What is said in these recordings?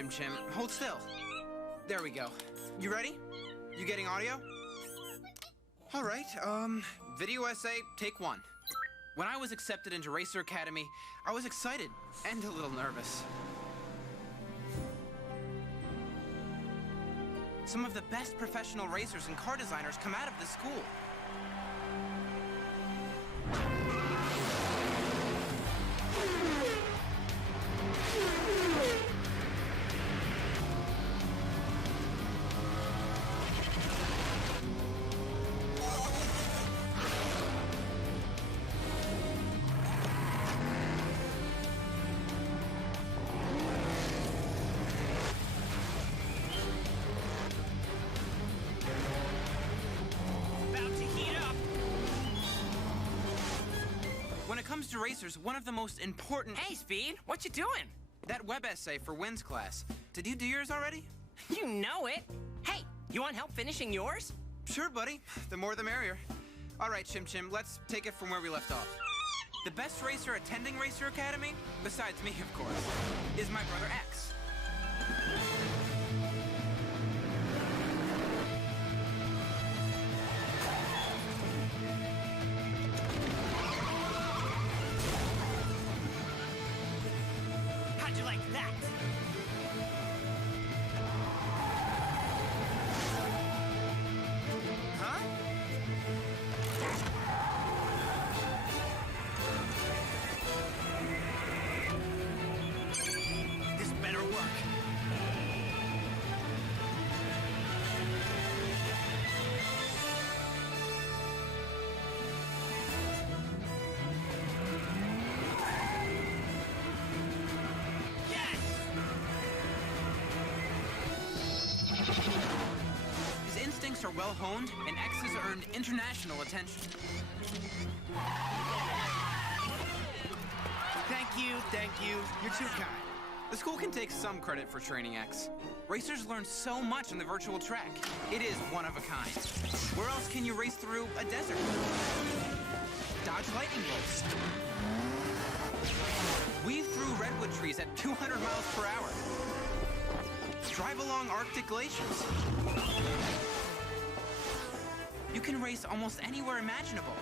Chim Chim. Hold still. There we go. You ready? You getting audio? All right, video essay, take 1. When I was accepted into Racer Academy, I was excited and a little nervous. Some of the best professional racers and car designers come out of this school. When it comes to racers, one of the most important... Hey, Speed, what you doing? That web essay for Wynn's class. Did you do yours already? You know it. Hey, you want help finishing yours? Sure, buddy. The more the merrier. All right, Chim Chim, let's take it from where we left off. The best racer attending Racer Academy, besides me, of course, is my brother X. How'd you like that? Huh? This better work. His instincts are well honed, and X has earned international attention. Thank you. You're too kind. The school can take some credit for training X. Racers learn so much on the virtual track. It is one of a kind. Where else can you race through a desert? Dodge lightning bolts. Weave through redwood trees at 200 miles per hour. Drive along Arctic glaciers. You can race almost anywhere imaginable.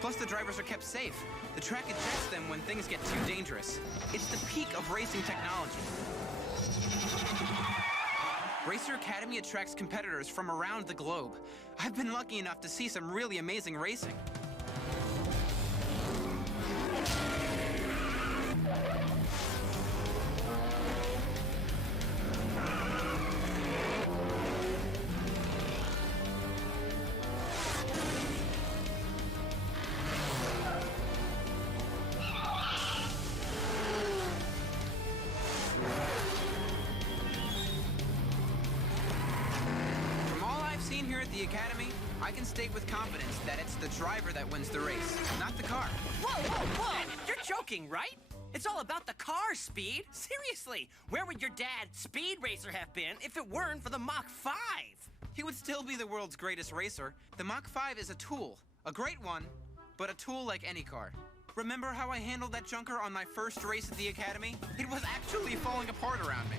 Plus, the drivers are kept safe. The track ejects them when things get too dangerous. It's the peak of racing technology. Racer Academy attracts competitors from around the globe. I've been lucky enough to see some really amazing racing. From all I've seen here at the Academy, I can state with confidence that it's the driver that wins the race, not the car. Whoa! You're joking, right? It's all about the car, Speed. Seriously, where would your dad, Speed Racer, have been if it weren't for the Mach 5? He would still be the world's greatest racer. The Mach 5 is a tool, a great one, but a tool like any car. Remember how I handled that junker on my first race at the Academy? It was actually falling apart around me.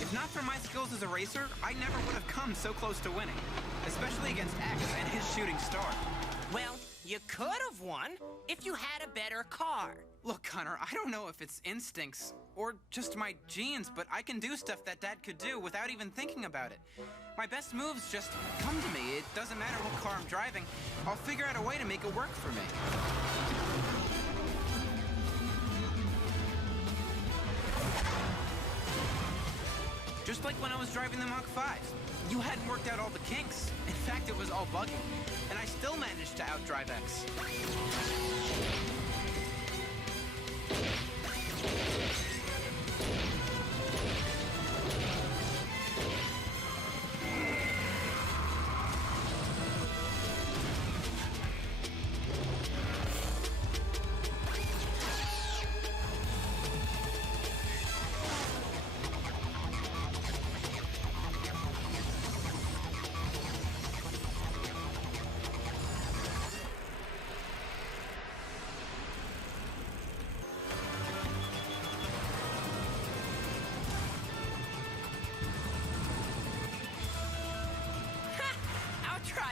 If not for my skills as a racer, I never would have come so close to winning, especially against X and his shooting star. Well, you could have won if you had a better car. Look, Connor, I don't know if it's instincts or just my genes, but I can do stuff that Dad could do without even thinking about it. My best moves just come to me. It doesn't matter what car I'm driving. I'll figure out a way to make it work for me. Just like when I was driving the Mach 5. You hadn't worked out all the kinks. In fact, it was all buggy. And I still managed to outdrive X.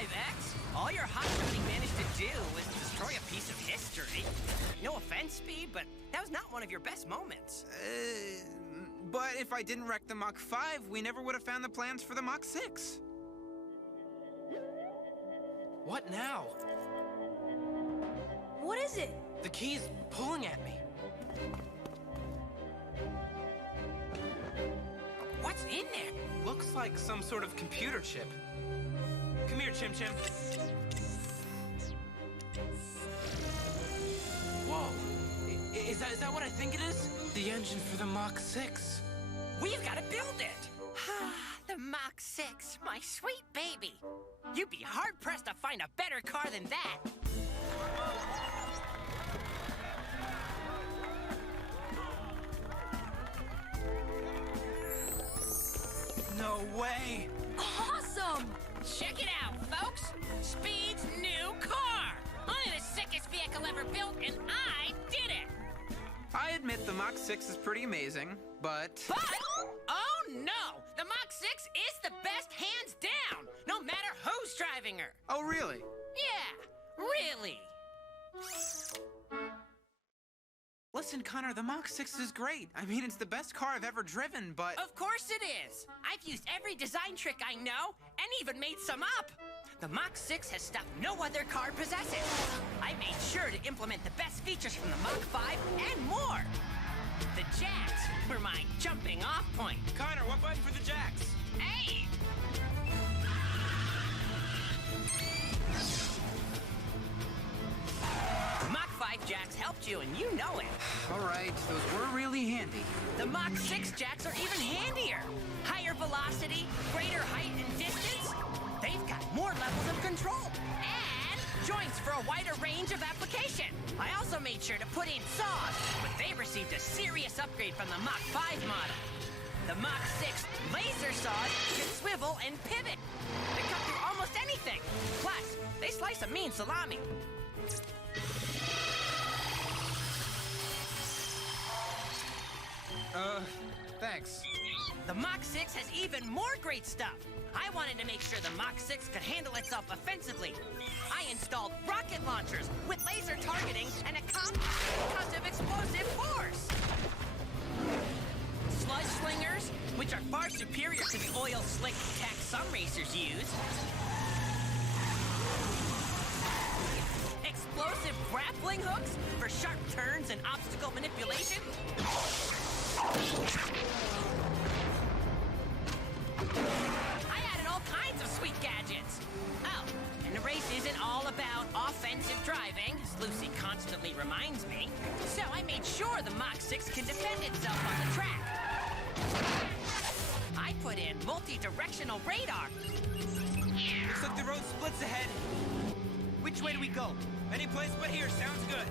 5X, all your hot rodding managed to do was destroy a piece of history. No offense, Speed, but that was not one of your best moments. But if I didn't wreck the Mach 5, we never would have found the plans for the Mach 6. What now? What is it? The key's pulling at me. What's in there? Looks like some sort of computer chip. Come here, Chim Chim. Whoa. Is that what I think it is? The engine for the Mach 6. We've got to build it. The Mach 6, my sweet baby. You'd be hard-pressed to find a better car than that. No way! Awesome! Check it out, folks. Speed's new car. Only the sickest vehicle ever built, and I did it. I admit the Mach 6 is pretty amazing, but... But, oh no! The Mach 6 is the best hands down, no matter who's driving her. Oh, really? Yeah, really. Listen, Connor, the Mach 6 is great. I mean, it's the best car I've ever driven, but... Of course it is. I've used every design trick I know, and even made some up. The Mach 6 has stuff no other car possesses. I made sure to implement the best features from the Mach 5 and more. The jacks were my jumping off point. Connor, what button for the jacks? Hey! Mach 5 jacks helped you, and you know it. All right, those were really handy. The Mach 6 jacks are even handier. Higher velocity, greater height and distance. They've got more levels of control. And joints for a wider range of application. I also made sure to put in saws, but they received a serious upgrade from the Mach 5 model. The Mach 6 laser saws can swivel and pivot. They cut through almost anything. Plus, they slice a mean salami. Thanks. The Mach 6 has even more great stuff. I wanted to make sure the Mach 6 could handle itself offensively. I installed rocket launchers with laser targeting and a concussive explosive force. Sludge slingers, which are far superior to the oil slick tech some racers use. Explosive grappling hooks for sharp turns and obstacle manipulation. I added all kinds of sweet gadgets. Oh, and the race isn't all about offensive driving, as Lucy constantly reminds me. So I made sure the Mach 6 can defend itself on the track. I put in multi-directional radar. Looks like the road splits ahead. Which way do we go? Any place but here sounds good.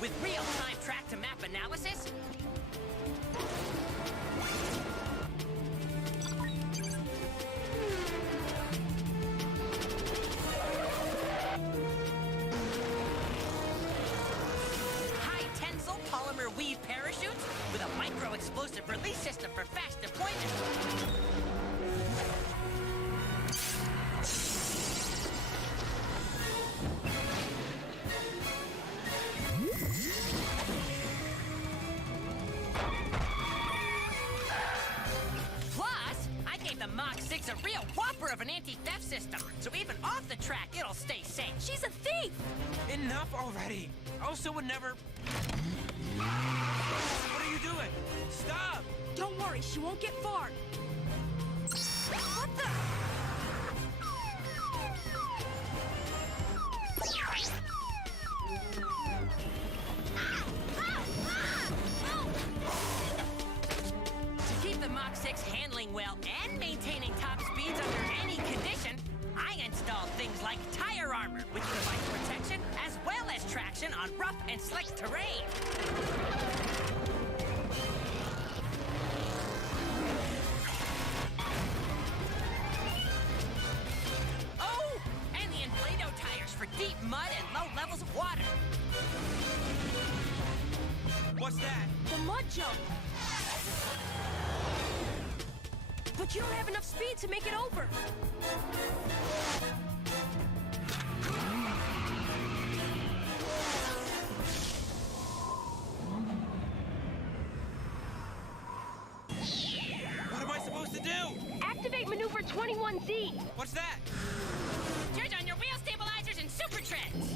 With real-time track-to-map analysis, high-tensile polymer weave parachutes with a micro-explosive release system for fast deployment. The Mach 6 a real whopper of an anti-theft system, so even off the track, it'll stay safe. She's a thief! Enough already. Also would never... What are you doing? Stop! Don't worry, she won't get far. What the? To keep the Mach 6 handling well and maintaining top speeds under any condition, I installed things like tire armor, which provides protection as well as traction on rough and slick terrain. Oh, and the Inflado tires for deep mud and low levels of water. What's that? The mud jump. But you don't have enough speed to make it over. What am I supposed to do? Activate maneuver 21Z. What's that? Turn on your wheel stabilizers and super treads.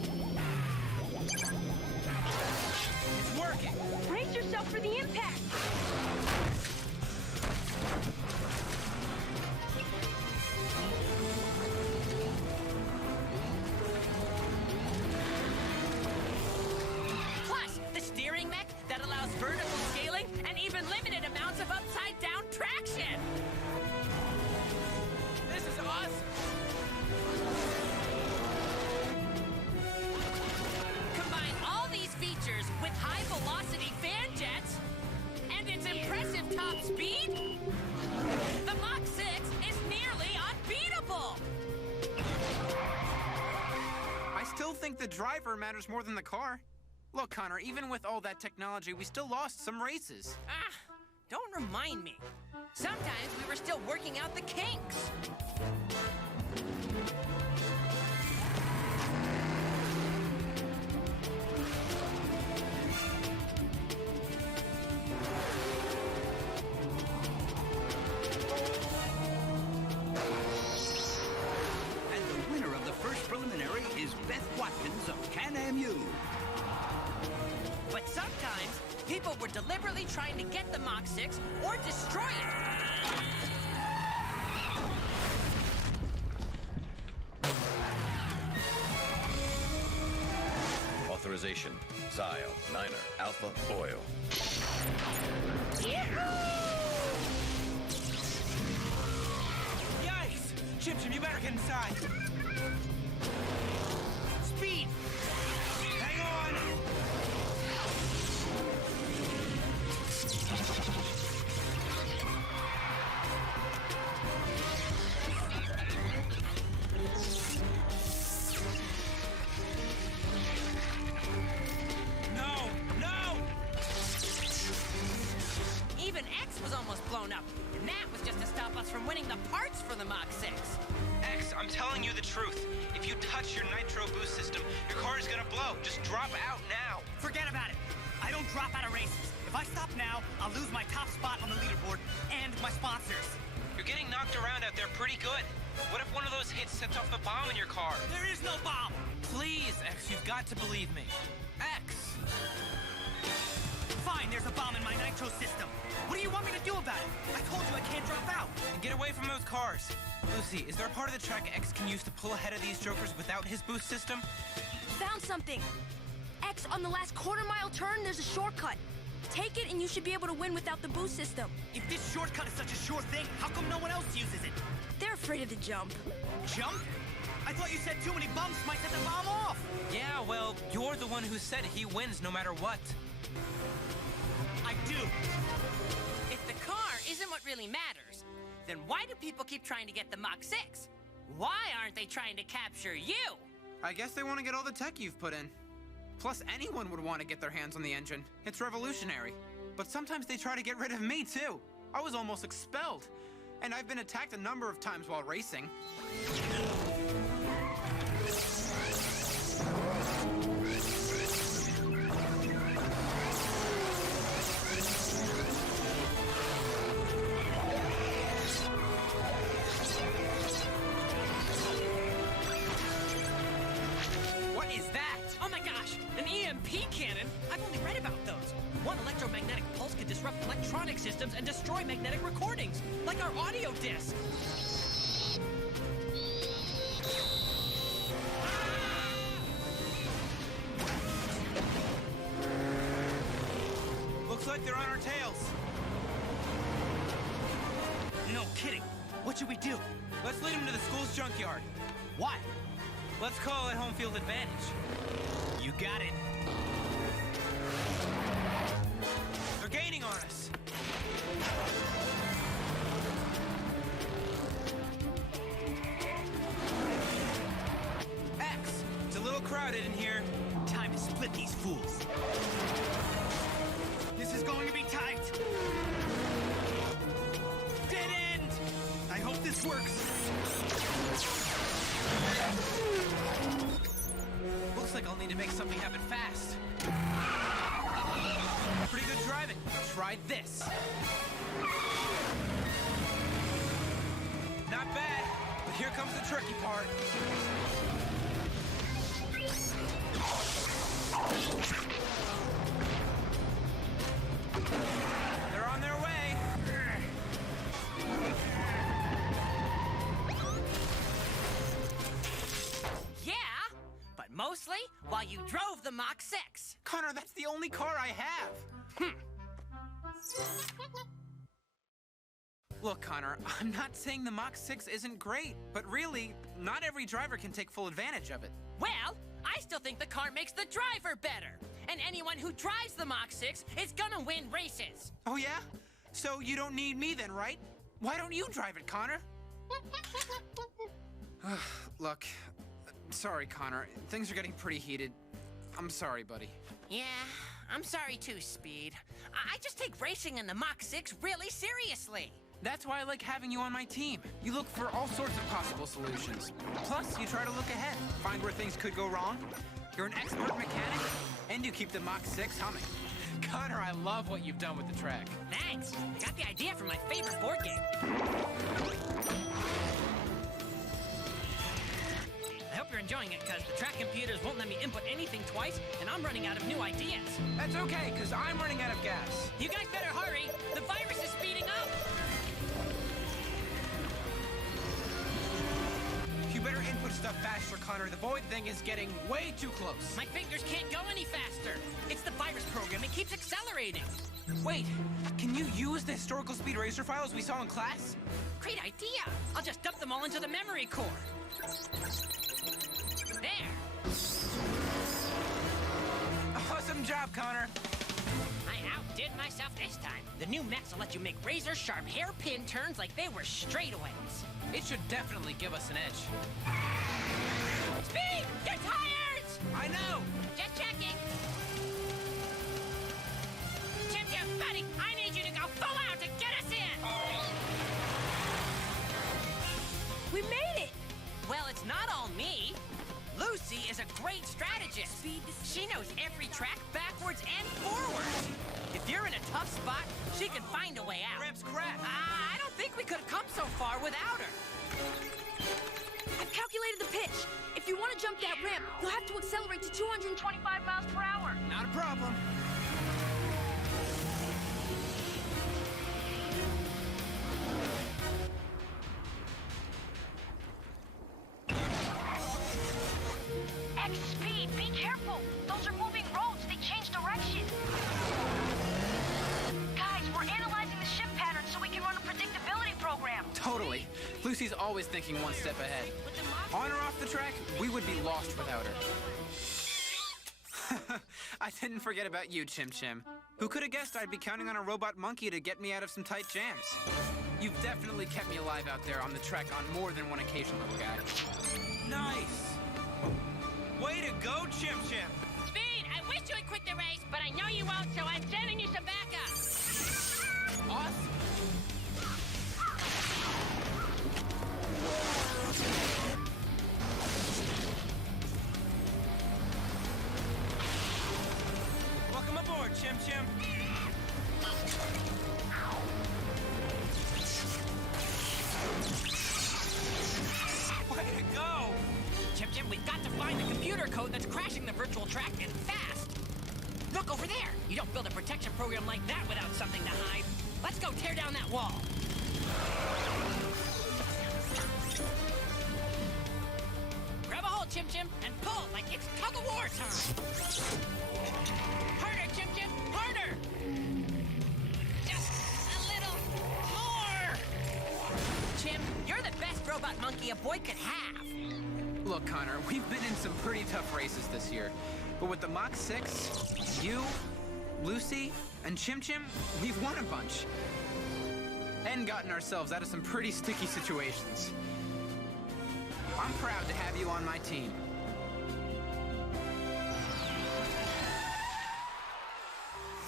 It's working. Brace yourself for the impact. Plus, the steering mech that allows vertical scaling and even limited amounts of upside-down traction. This is awesome. Combine all these features with high-velocity fan jets and its impressive top speed, the Mach 6 is nearly unbeatable! I still think the driver matters more than the car. Look, Connor, even with all that technology, we still lost some races. Ah, don't remind me. Sometimes we were still working out the kinks. And the winner of the first preliminary is Beth Watkins of Can-Am U. But sometimes, people were deliberately trying to get the Mach 6 or destroy it. Authorization. Xyle, Niner, Alpha, Oil. Yikes! Chim Chim, you better get inside. Speed! Hang on! No! No! Even X was almost blown up, and that was just to stop us from winning the parts for the Mach 6. X, I'm telling you the truth. If you touch your nitro boost system, your car is gonna blow. Just drop out now. Forget about it. I don't drop out of races. If I stop now, I'll lose my top spot on the leaderboard and my sponsors. You're getting knocked around out there pretty good. What if one of those hits sets off the bomb in your car? There is no bomb. Please, X, you've got to believe me. X! Fine, there's a bomb in my nitro system. What do you want me to do about it? I told you I can't drop out. And get away from those cars. Lucy, is there a part of the track X can use to pull ahead of these jokers without his boost system? Found something. X, on the last quarter-mile turn, there's a shortcut. Take it and you should be able to win without the boost system. If this shortcut is such a sure thing, how come no one else uses it? They're afraid of the jump. Jump? I thought you said too many bumps might set the bomb off. Yeah, well, you're the one who said he wins no matter what. I do. If the car isn't what really matters, then why do people keep trying to get the Mach 6? Why aren't they trying to capture you? I guess they want to get all the tech you've put in. Plus, anyone would want to get their hands on the engine. It's revolutionary. But sometimes they try to get rid of me, too. I was almost expelled. And I've been attacked a number of times while racing. What is that? Oh my gosh, an EMP cannon? I've only read about those. One electromagnetic pulse could disrupt electronic systems and destroy magnetic recordings, like our audio disc. Looks like they're on our tails. No kidding. What should we do? Let's lead them to the school's junkyard. Why? Let's call it home field advantage. You got it. They're gaining on us. X, it's a little crowded in here. Time to split these fools. This is going to be tight. Dead end! works! Looks like I'll need to make something happen fast. Pretty good driving. Try this. Not bad, but here comes the tricky part. They're on their way. Yeah, but mostly while you drove the Mach 6. Connor, that's the only car I have. Look, Connor, I'm not saying the Mach 6 isn't great, but really, not every driver can take full advantage of it. Well, I still think the car makes the driver better. And anyone who drives the Mach 6 is gonna win races. Oh, yeah? So you don't need me then, right? Why don't you drive it, Connor? Look, sorry, Connor. Things are getting pretty heated. I'm sorry, buddy. Yeah, I'm sorry too, Speed. I just take racing in the Mach 6 really seriously. That's why I like having you on my team. You look for all sorts of possible solutions. Plus, you try to look ahead, find where things could go wrong. You're an expert mechanic, and you keep the Mach 6 humming. Connor, I love what you've done with the track. Thanks. I got the idea from my favorite board game. I hope you're enjoying it, because the track computers won't let me input anything twice, and I'm running out of new ideas. That's okay, because I'm running out of gas. You guys better hurry. The virus is speeding up. You better input stuff faster, Connor. The void thing is getting way too close. My fingers can't go any faster. It's the virus program. It keeps accelerating. Wait, can you use the historical speed racer files we saw in class? Great idea. I'll just dump them all into the memory core. There. Awesome job, Connor. I outdid myself this time. The new mechs will let you make razor-sharp hairpin turns like they were straightaways. It should definitely give us an edge. Speed! Your tires! I know! Just checking. Chim Chim, buddy, I need you to go full out to get us in! We made it! Well, it's not all me. Lucy is a great strategist. She knows every track backwards and forwards. If you're in a tough spot, she can find a way out. Ramp's crap. I don't think we could have come so far without her. I've calculated the pitch. If you want to jump that ramp, you'll have to accelerate to 225 miles per hour. Not a problem. X-Speed, be careful. Those are moving roads. They change direction. Guys, we're analyzing the shift pattern so we can run a predictability program. Totally. Lucy's always thinking one step ahead. On or off the track, we would be lost without her. I didn't forget about you, Chim Chim. Who could have guessed I'd be counting on a robot monkey to get me out of some tight jams? You've definitely kept me alive out there on the track on more than one occasion, little guy. Nice! Way to go, Chim Chim! Speed, I wish you would quit the race, but I know you won't, so I'm sending you some backup. Awesome. Welcome aboard, Chim Chim! Way to go! Chim Chim, we've got to find the computer code that's crashing the virtual track, and fast. Look over there. You don't build a protection program like that without something to hide. Let's go tear down that wall. Grab a hold, Chim Chim, and pull like it's tug-of-war time. Harder, Chim Chim, harder! Just a little more! Chim, you're the best robot monkey a boy could have. Look, Connor, we've been in some pretty tough races this year. But with the Mach 6, you, Lucy, and Chim Chim, we've won a bunch. And gotten ourselves out of some pretty sticky situations. I'm proud to have you on my team.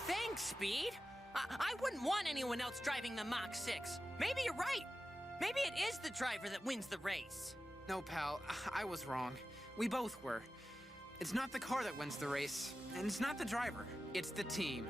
Thanks, Speed. I wouldn't want anyone else driving the Mach 6. Maybe you're right. Maybe it is the driver that wins the race. No, pal, I was wrong. We both were. It's not the car that wins the race, and it's not the driver. It's the team.